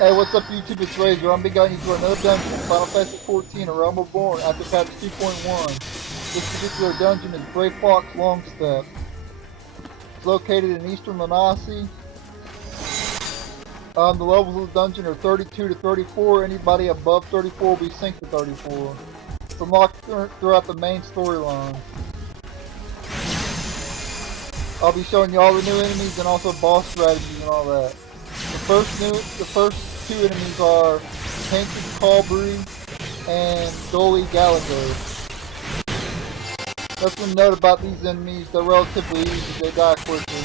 Hey, what's up YouTube? It's Razor. I'm beginning to another dungeon in Final Fantasy 14, A Realm Reborn, after patch 2.1. This particular dungeon is Brayflox Longstep. It's located in Eastern Lanasi. The levels of the dungeon are 32 to 34. Anybody above 34 will be synced to 34. It's unlocked throughout the main storyline. I'll be showing you all the new enemies and also boss strategies and all that. The first two enemies are Painted Calbury and Dolly Gallagher. That's one note about these enemies, they're relatively easy, they die quickly.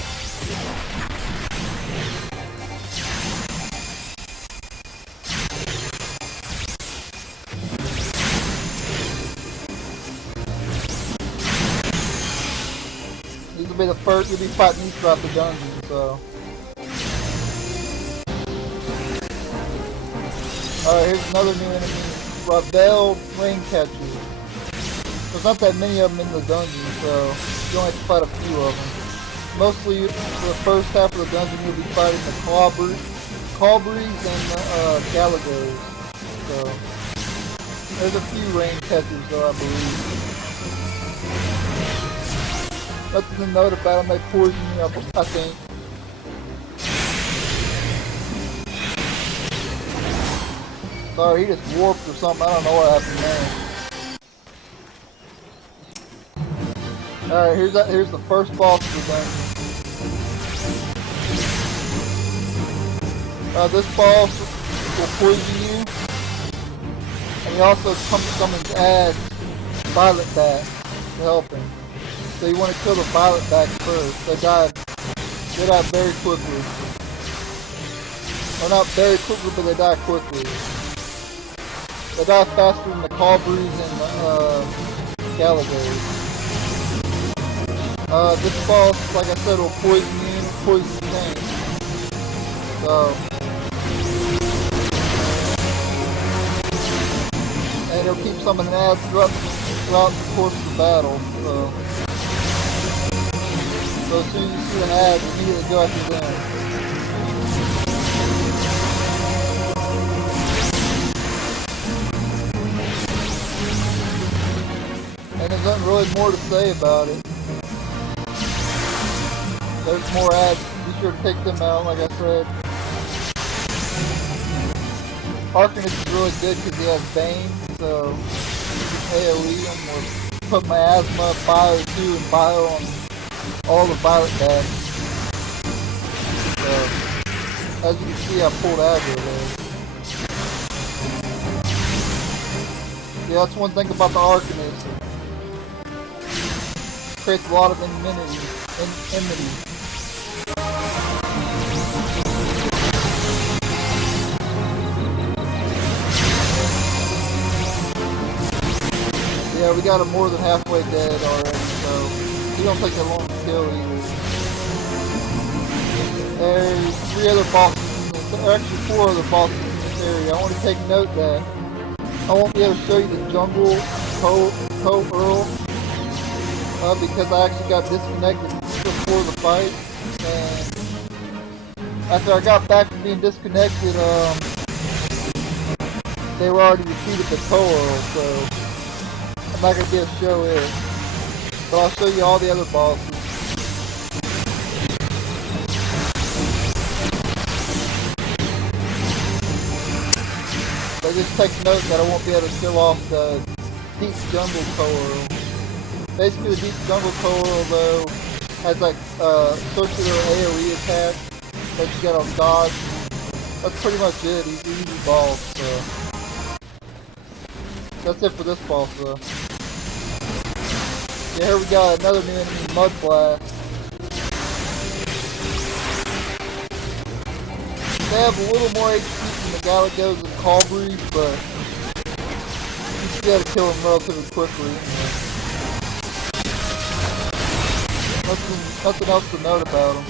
These will be the first, you'll be fighting these throughout the dungeon, so. Alright, here's another new enemy, Ravel Raincatcher. There's not that many of them in the dungeon, so you only have to fight a few of them. Mostly, for the first half of the dungeon, you'll be fighting the Calburys and the Gallagher's. So, there's a few Raincatchers though, I believe. Nothing to note about them, they poison you, I think. Sorry, he just warped or something. I don't know what happened there. Alright, here's the first boss of the dungeon. This boss will poison you. And he also summons adds Violet Bat to help him. So you want to kill the Violet Bat first. They die very quickly. Well, not very quickly, but they die quickly. They die faster than the Calburys and the Gallagher's. This boss, like I said, will poison you and poison things. So. And it'll keep summoning ads throughout the course of the battle. So as soon as you see an ad, immediately go after them. And there's nothing really more to say about it. There's more ads. Be sure to take them out, like I said. Arcanist is really good because he has Bane, so you can AoE him or put Miasma, Bio 2, and Bio on all the Violet Bats. So, as you can see, I pulled aggro there. Yeah, that's one thing about the Arcanist. Creates a lot of enmity. Yeah, we got him more than halfway dead already, so he don't take that long to kill either. There's 3 other bosses, actually 4 other bosses in this area. I want to take note that I won't be able to show you the jungle co-Earl. Because I actually got disconnected before the fight, and after I got back from being disconnected, they were already defeated the Toro, so I'm not gonna be able to show it. But I'll show you all the other bosses. But just take note that I won't be able to show off the Deep Jungle Toro. Basically, the Deep Jungle Toro, though, has like circular AoE attack that you get on dodge. That's pretty much it. He's an easy boss, so. That's it for this boss, though. Yeah, here we got another new enemy, Mud Blast. They have a little more HP than the Galagos and Calburys, but you should be able to kill them relatively quickly. Nothing else to note about them.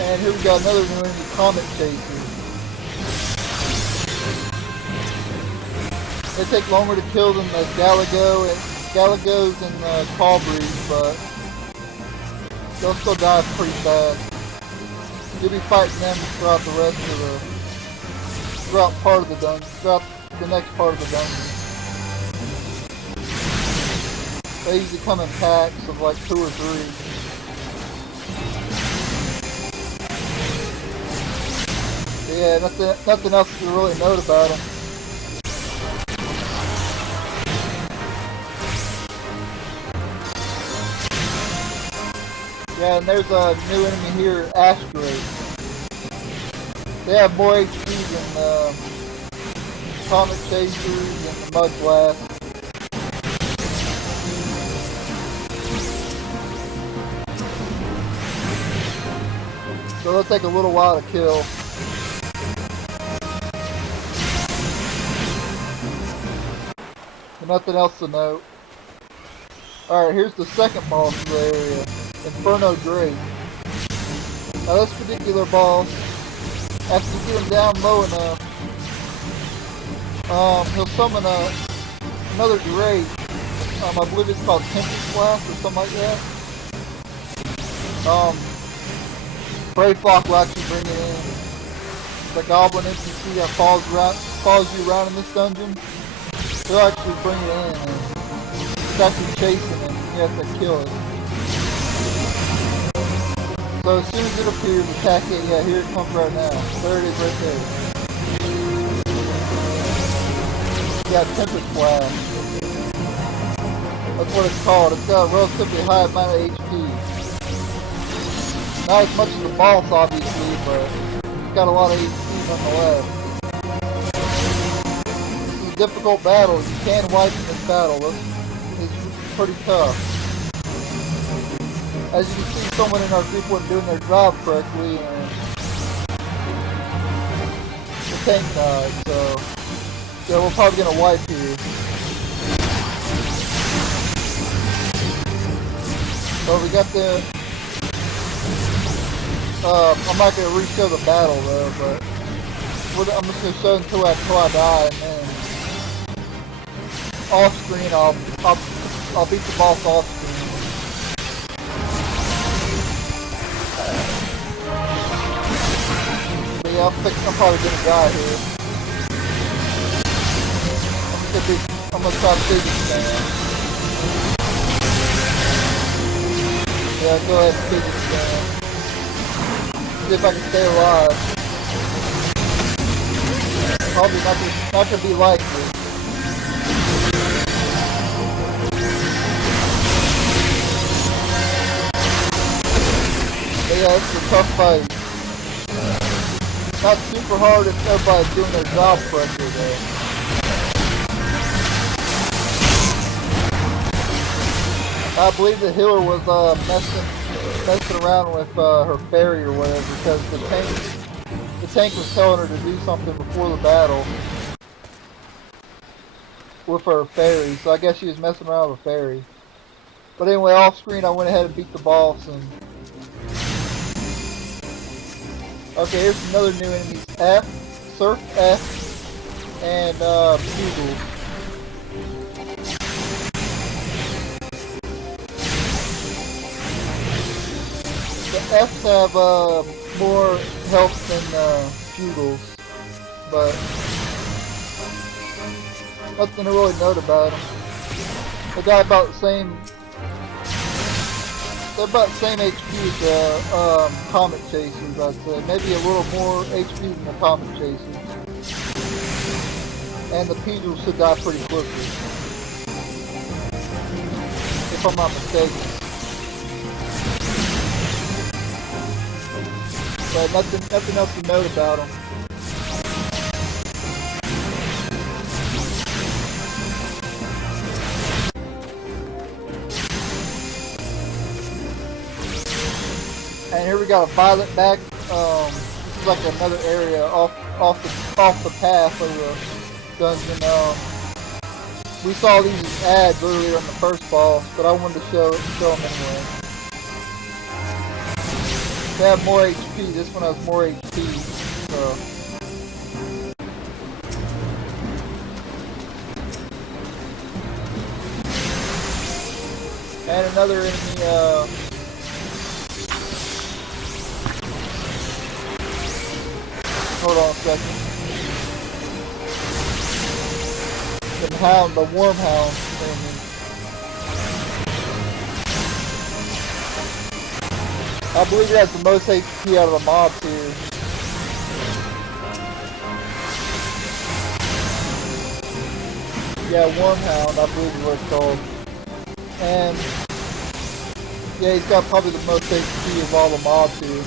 And here we got another new enemy, Comet Chaser. They take longer to kill them as Galago and Galagos and Callbreeze, but they'll still die pretty fast. You'll be fighting them throughout the rest of throughout part of the dungeon, throughout the next part of the dungeon. They usually come in packs of like 2 or 3. But yeah, nothing else to really note about them. Yeah, and there's a new enemy here, Asteroid. They have more HP than the Comet Chasers and the Mud Blast. So it'll take a little while to kill. But nothing else to note. Alright, here's the second boss in the area. Inferno Drake. Now this particular boss, after you get him down low enough, he'll summon another Drake. I believe it's called Tempest Blast or something like that. Brayflox will actually bring it in. The Goblin NPC that follows you around in this dungeon, he'll actually bring it in. And it's actually chasing it. You have to kill it. So as soon as it appears, attack it. Yeah, here it comes right now. There it is right there. Yeah, Tempest Blast. That's what it's called. It's got a relatively high amount of HP. Not as much as the boss, obviously, but it's got a lot of HP nonetheless. This is a difficult battle. You can wipe in this battle. It's pretty tough. As you can see, someone in our group wasn't doing their job correctly, and the tank died, so yeah, we're probably gonna wipe here. So we got the I'm not gonna re-show the battle though, but I'm just gonna show until I die, and then off screen I'll beat the boss off screen. But yeah, I'm probably gonna die here. I'm gonna try to fidget stand. Yeah, go ahead and fidget stand. See if I can stay alive. Probably not gonna be likely. But yeah, it's a tough fight. Not super hard if everybody's doing their job correctly though. I believe the healer was messing around with her fairy or whatever, because the tank was telling her to do something before the battle with her fairy, so I guess she was messing around with a fairy. But anyway, off screen I went ahead and beat the boss. And okay, here's another new enemy, Surf F, and Bugle. The F's have more health than Bugles, but nothing to really note about them. They got about the same. They're about the same HP as the Comet Chasers, I'd say. Maybe a little more HP than the Comet Chasers. And the Bugles should die pretty quickly, if I'm not mistaken. But nothing else to note about them. And here we got a violet back. This is like another area off the path of the dungeon. We saw these as ads earlier in the first boss, but I wanted to show them anyway. They have more HP. This one has more HP. So. And another enemy, hold on a second. The hound, the worm hound enemy. I believe it has the most HP out of the mobs here. Yeah, Wormhound, I believe is what it's called. And yeah, he's got probably the most HP of all the mobs here.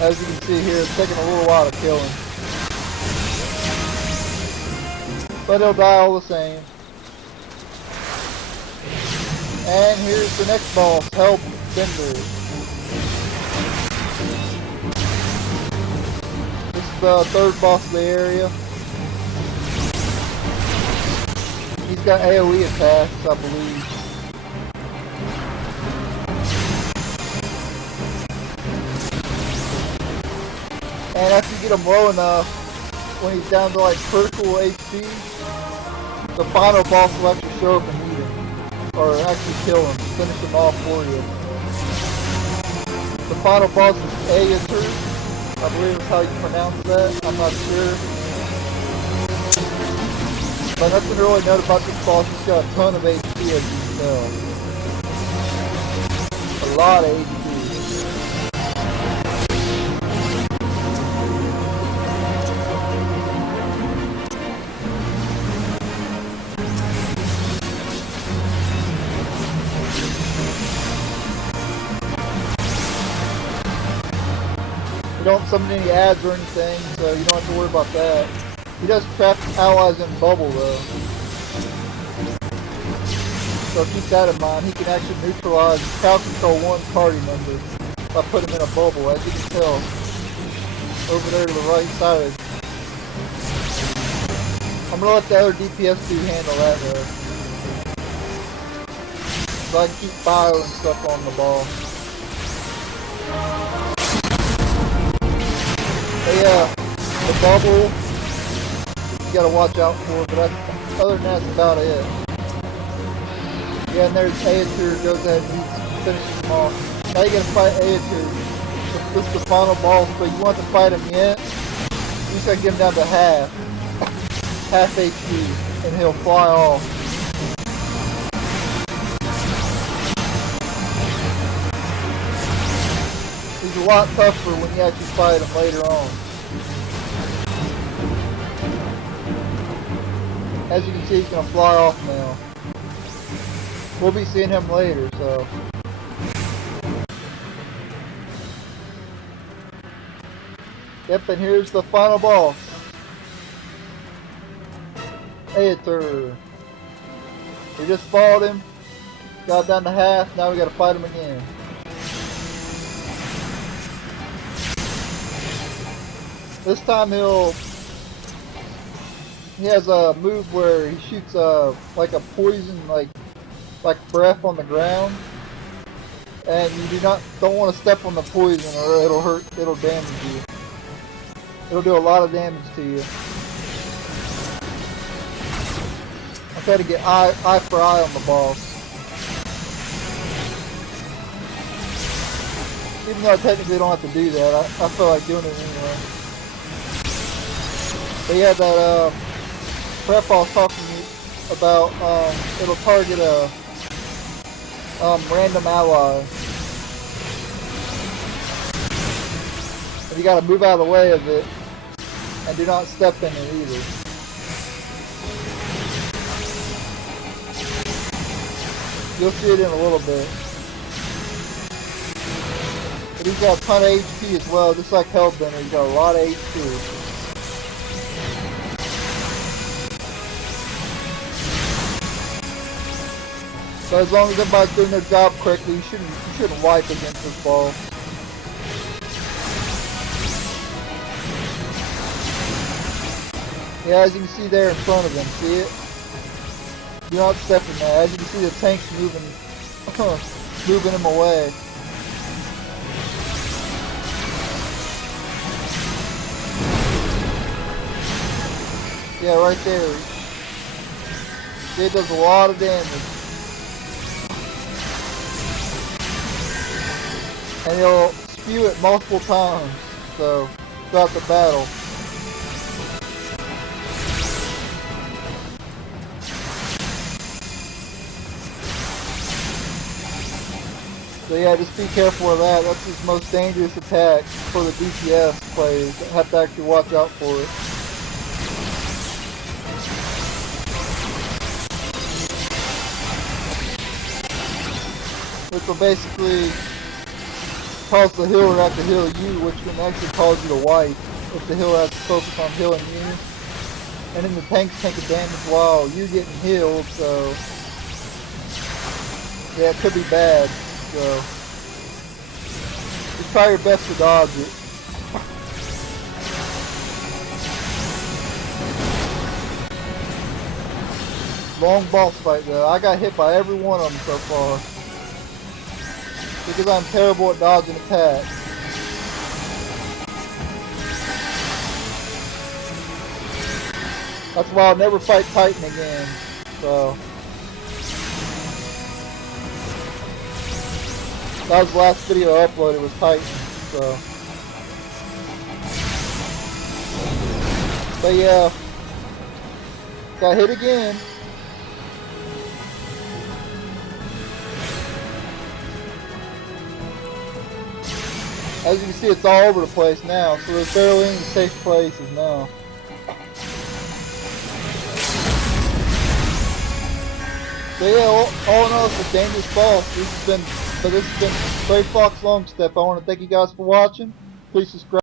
As you can see here, it's taking a little while to kill him. But he'll die all the same. And here's the next boss, Hellbender. This is the third boss of the area. He's got AoE attacks, I believe. And after you get him low enough, when he's down to like critical HP, the final boss will actually show up and eat him. Or actually kill him, finish him off for you. The final boss is Aetur, I believe is how you pronounce that, I'm not sure. But nothing to really note about this boss, he's got a ton of HP as you can tell. A lot of HP. Don't summon any ads or anything, so you don't have to worry about that. He does craft allies in bubble though. So keep that in mind. He can actually neutralize Cal Control 1 party member by putting him in a bubble, as you can tell. Over there to the right side. I'm gonna let the other DPS dude handle that though. So I can keep fire and stuff on the ball. But yeah, the bubble, you gotta watch out for, but other than that, that's about it. Yeah, and there's Aetur, goes ahead and finishes him off. Now you gotta fight Aetur. This is the final boss, but you want to fight him yet, you just gotta get him down to half HP, and he'll fly off. He's a lot tougher when you actually fight him later on. As you can see, he's gonna fly off now. We'll be seeing him later, so. Yep, and here's the final boss. Aetur. We just fought him, got down to half, now we gotta fight him again. This time he has a move where he shoots like a poison like breath on the ground, and you don't want to step on the poison or it'll damage you. It'll do a lot of damage to you. I try to get eye for eye on the boss. Even though I technically don't have to do that, I feel like doing it anyway. But yeah, that prep I was talking to you about, it'll target a random ally. And you gotta move out of the way of it, and do not step in it either. You'll see it in a little bit. But he's got a ton of HP as well, just like Hellbender, he's got a lot of HP. So as long as everybody's doing their job correctly, you shouldn't wipe against this ball. Yeah, as you can see there in front of him, see it? Do not step in that. As you can see, the tank's moving him away. Yeah, right there. It does a lot of damage. And he'll spew it multiple times, so, throughout the battle. So yeah, just be careful of that. That's his most dangerous attack for the DPS players. Have to actually watch out for it. Which will basically cause the healer to have to heal you, which can actually cause you to wipe if the healer has to focus on healing you. And then the tank's taking damage while you're getting healed, so yeah, it could be bad. So just try your best to dodge it. Long boss fight though. I got hit by every one of them so far. Because I'm terrible at dodging attacks. That's why I'll never fight Titan again. So that was the last video I uploaded was Titan. So but yeah. Got hit again. As you can see, it's all over the place now, so there's barely any safe places now. So yeah, all in all, it's a dangerous boss. This has been Brayflox Longstep. I want to thank you guys for watching. Please subscribe.